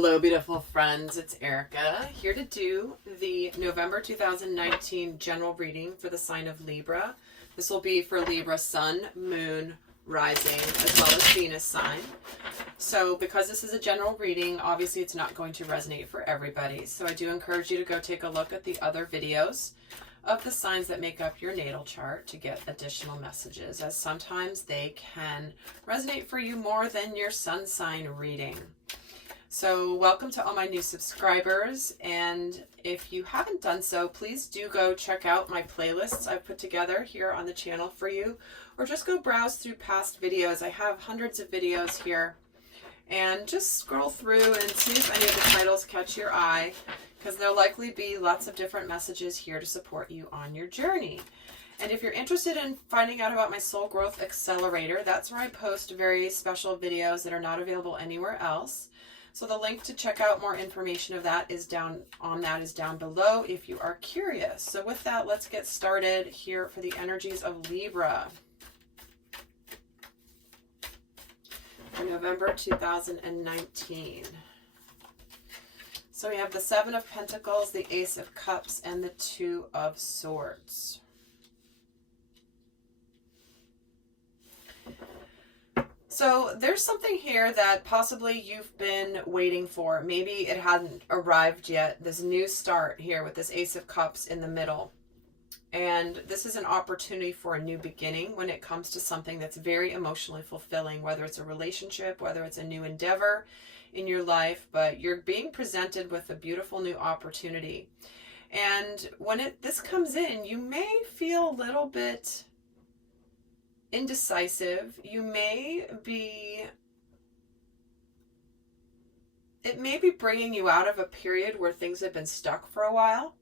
Hello, beautiful friends. It's Erika here to do the November 2019 general reading for the sign of Libra. This will be for Libra Sun, Moon, Rising, as well as Venus sign. So because this is a general reading, obviously it's not going to resonate for everybody. So I do encourage you to go take a look at the other videos of the signs that make up your natal chart to get additional messages, as sometimes they can resonate for you more than your sun sign reading. So welcome to all my new subscribers, and if you haven't done so, please do go check out my playlists I've put together here on the channel for you, or just go browse through past videos. I have hundreds of videos here, and just scroll through and see if any of the titles catch your eye, because there'll likely be lots of different messages here to support you on your journey. And if you're interested in finding out about my Soul Growth Accelerator, that's where I post very special videos that are not available anywhere else. So the link to check out more information of that is down below if you are curious. So with that, let's get started here for the energies of Libra for November 2019. So we have the Seven of Pentacles, the Ace of Cups, and the Two of Swords. So there's something here that possibly you've been waiting for. Maybe it hadn't arrived yet. This new start here with this Ace of Cups in the middle. And this is an opportunity for a new beginning when it comes to something that's very emotionally fulfilling, whether it's a relationship, whether it's a new endeavor in your life, but you're being presented with a beautiful new opportunity. And when this comes in, you may feel a little bit indecisive. It may be bringing you out of a period where things have been stuck for a while,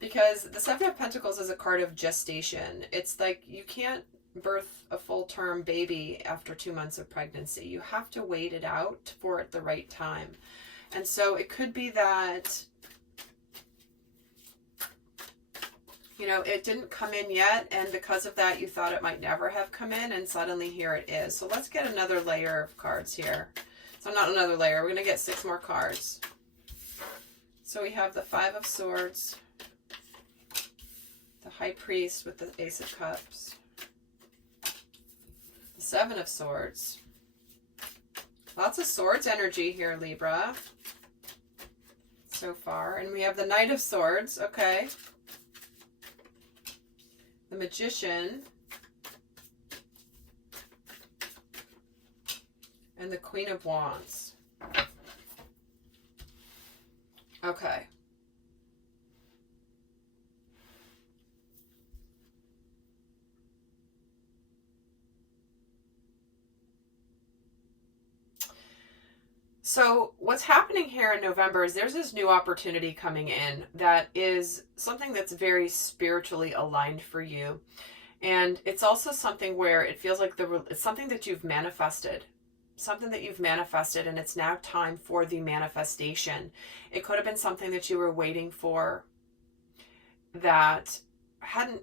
because the Seven of Pentacles is a card of gestation. It's like you can't birth a full-term baby after 2 months of pregnancy. You have to wait it out for at the right time. And so it could be that it didn't come in yet, and because of that, you thought it might never have come in, and suddenly here it is. So let's get another layer of cards here. So not another layer. We're going to get 6 more cards. So we have the Five of Swords, the High Priest with the Ace of Cups, the Seven of Swords. Lots of swords energy here, Libra, so far. And we have the Knight of Swords. Okay. The Magician, and the Queen of Wands. Okay. So what's happening here in November is there's this new opportunity coming in that is something that's very spiritually aligned for you. And it's also something where it feels like it's something that you've manifested. Something that you've manifested, and it's now time for the manifestation. It could have been something that you were waiting for that hadn't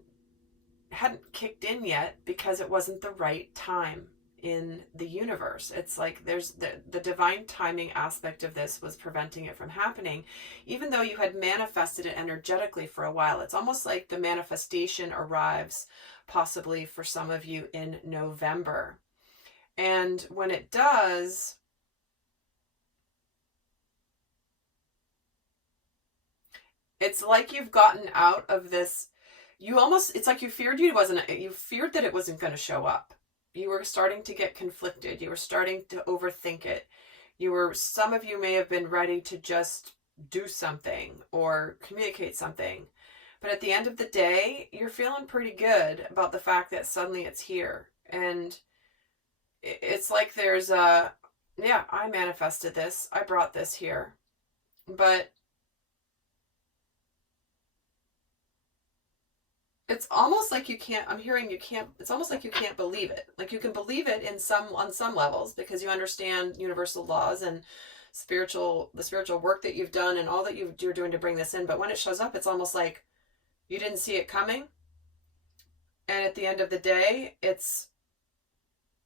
kicked in yet because it wasn't the right time in the universe. It's like there's the divine timing aspect of this was preventing it from happening, even though you had manifested it energetically for a while. It's almost like the manifestation arrives possibly for some of you in November. And when it does, it's like you've gotten out of this. It's like you feared that it wasn't going to show up. You were starting to get conflicted. You were starting to overthink it. Some of you may have been ready to just do something or communicate something. But at the end of the day, you're feeling pretty good about the fact that suddenly it's here. And it's like there's I manifested this. I brought this here. But it's almost like it's almost like you can't believe it. Like you can believe it on some levels because you understand universal laws and the spiritual work that you've done and all that you're doing to bring this in. But when it shows up, it's almost like you didn't see it coming. And at the end of the day, it's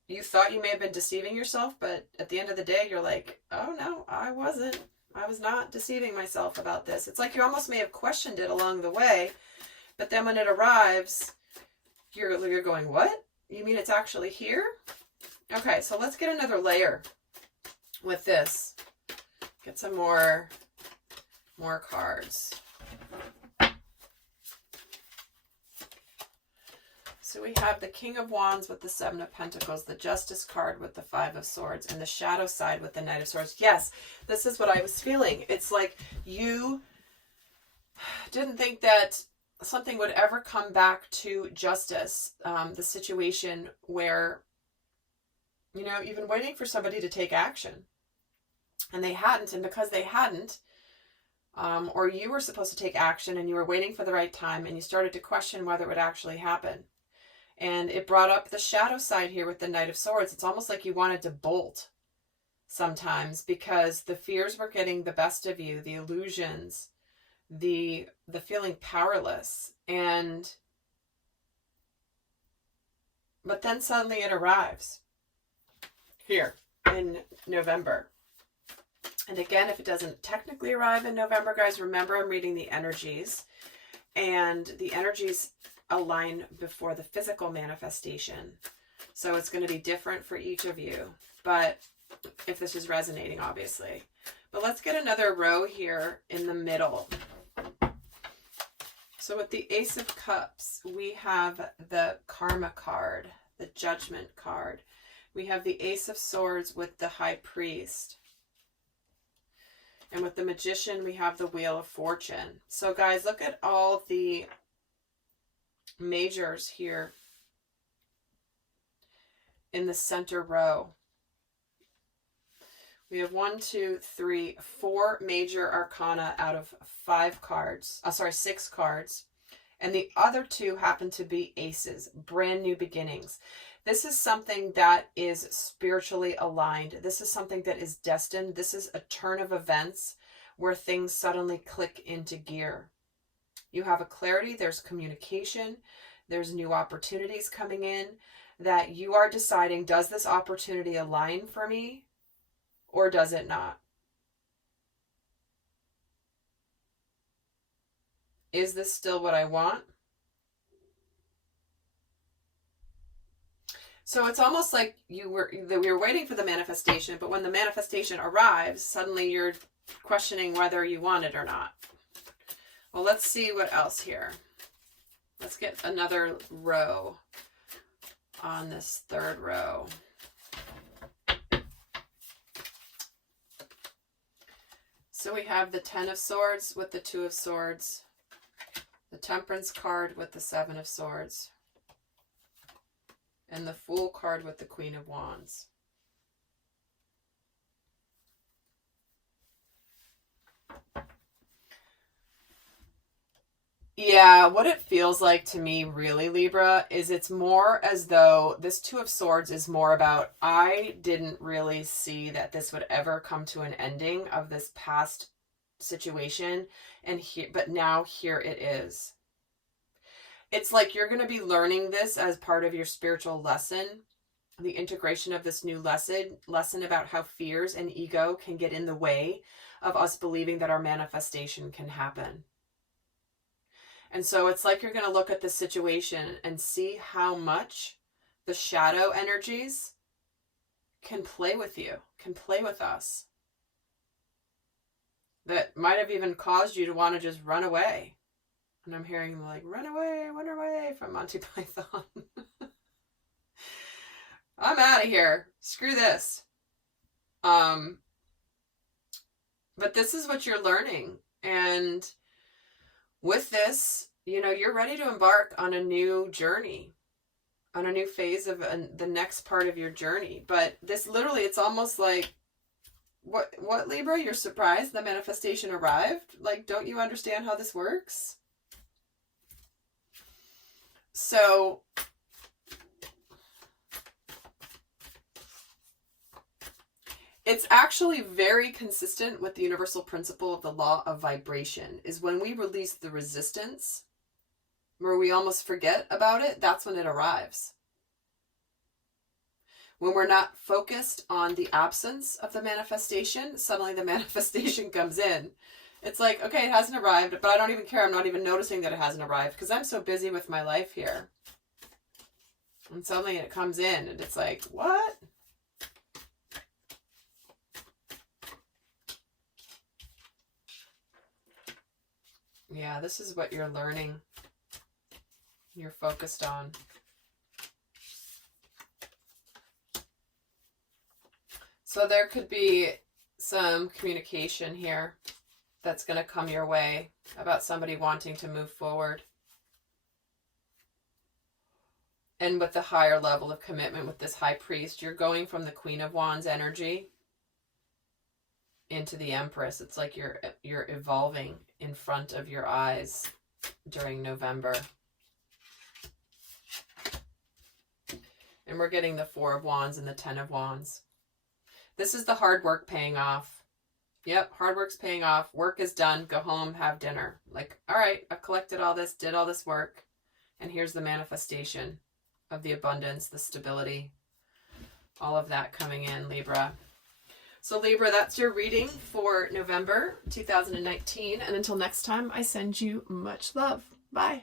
you thought you may have been deceiving yourself, but at the end of the day, you're like, oh no, I wasn't. I was not deceiving myself about this. It's like you almost may have questioned it along the way, but then when it arrives, you're going, what? You mean it's actually here? Okay, so let's get another layer with this. Get some more cards. So we have the King of Wands with the Seven of Pentacles, the Justice card with the Five of Swords, and the shadow side with the Knight of Swords. Yes, this is what I was feeling. It's like you didn't think that something would ever come back to justice. The situation where, you know, you've been waiting for somebody to take action, and they hadn't, and because they hadn't, or you were supposed to take action and you were waiting for the right time, and you started to question whether it would actually happen. And it brought up the shadow side here with the Knight of Swords. It's almost like you wanted to bolt sometimes because the fears were getting the best of you, the illusions, the feeling powerless. But then suddenly it arrives here in November. And again, if it doesn't technically arrive in November, guys, remember I'm reading the energies, and the energies align before the physical manifestation. So it's going to be different for each of you, but if this is resonating, obviously. But let's get another row here in the middle. So with the Ace of Cups, we have the Karma card, the Judgment card. We have the Ace of Swords with the High Priest. And with the Magician, we have the Wheel of Fortune. So guys, look at all the majors here in the center row. We have 1, 2, 3, 4 major arcana out of 6 cards. And the other 2 happen to be aces, brand new beginnings. This is something that is spiritually aligned. This is something that is destined. This is a turn of events where things suddenly click into gear. You have a clarity, there's communication, there's new opportunities coming in that you are deciding, does this opportunity align for me or does it not? Is this still what I want? So it's almost like we were waiting for the manifestation, but when the manifestation arrives, suddenly you're questioning whether you want it or not. Well, let's see what else here. Let's get another row on this third row. So we have the Ten of Swords with the Two of Swords, the Temperance card with the Seven of Swords, and the Fool card with the Queen of Wands. Yeah, what it feels like to me, really, Libra, is it's more as though this Two of Swords is more about, I didn't really see that this would ever come to an ending of this past situation, but now here it is. It's like you're going to be learning this as part of your spiritual lesson, the integration of this new lesson about how fears and ego can get in the way of us believing that our manifestation can happen. And so it's like you're going to look at the situation and see how much the shadow energies can play with you, can play with us. That might have even caused you to want to just run away. And I'm hearing like, run away from Monty Python. I'm out of here. Screw this. But this is what you're learning. And with this, you know, you're ready to embark on a new journey, on a new phase of the next part of your journey. But this literally, it's almost like, what Libra? You're surprised the manifestation arrived? Like, don't you understand how this works? So, it's actually very consistent with the universal principle of the law of vibration, is when we release the resistance, where we almost forget about it, that's when it arrives. When we're not focused on the absence of the manifestation, suddenly the manifestation comes in. It's like, okay, it hasn't arrived, but I don't even care. I'm not even noticing that it hasn't arrived because I'm so busy with my life here. And suddenly it comes in and it's like, what? Yeah, this is what you're learning. You're focused on. So there could be some communication here that's going to come your way about somebody wanting to move forward. And with the higher level of commitment with this high priest, you're going from the Queen of Wands energy into the Empress. It's like you're evolving in front of your eyes during November. And we're getting the Four of Wands and the Ten of Wands. This is the hard work paying off. Yep, hard work's paying off. Work is done. Go home, have dinner. Like, all right, I've collected all this, did all this work, and here's the manifestation of the abundance, the stability, all of that coming in, Libra. So Libra, that's your reading for November 2019. And until next time, I send you much love. Bye.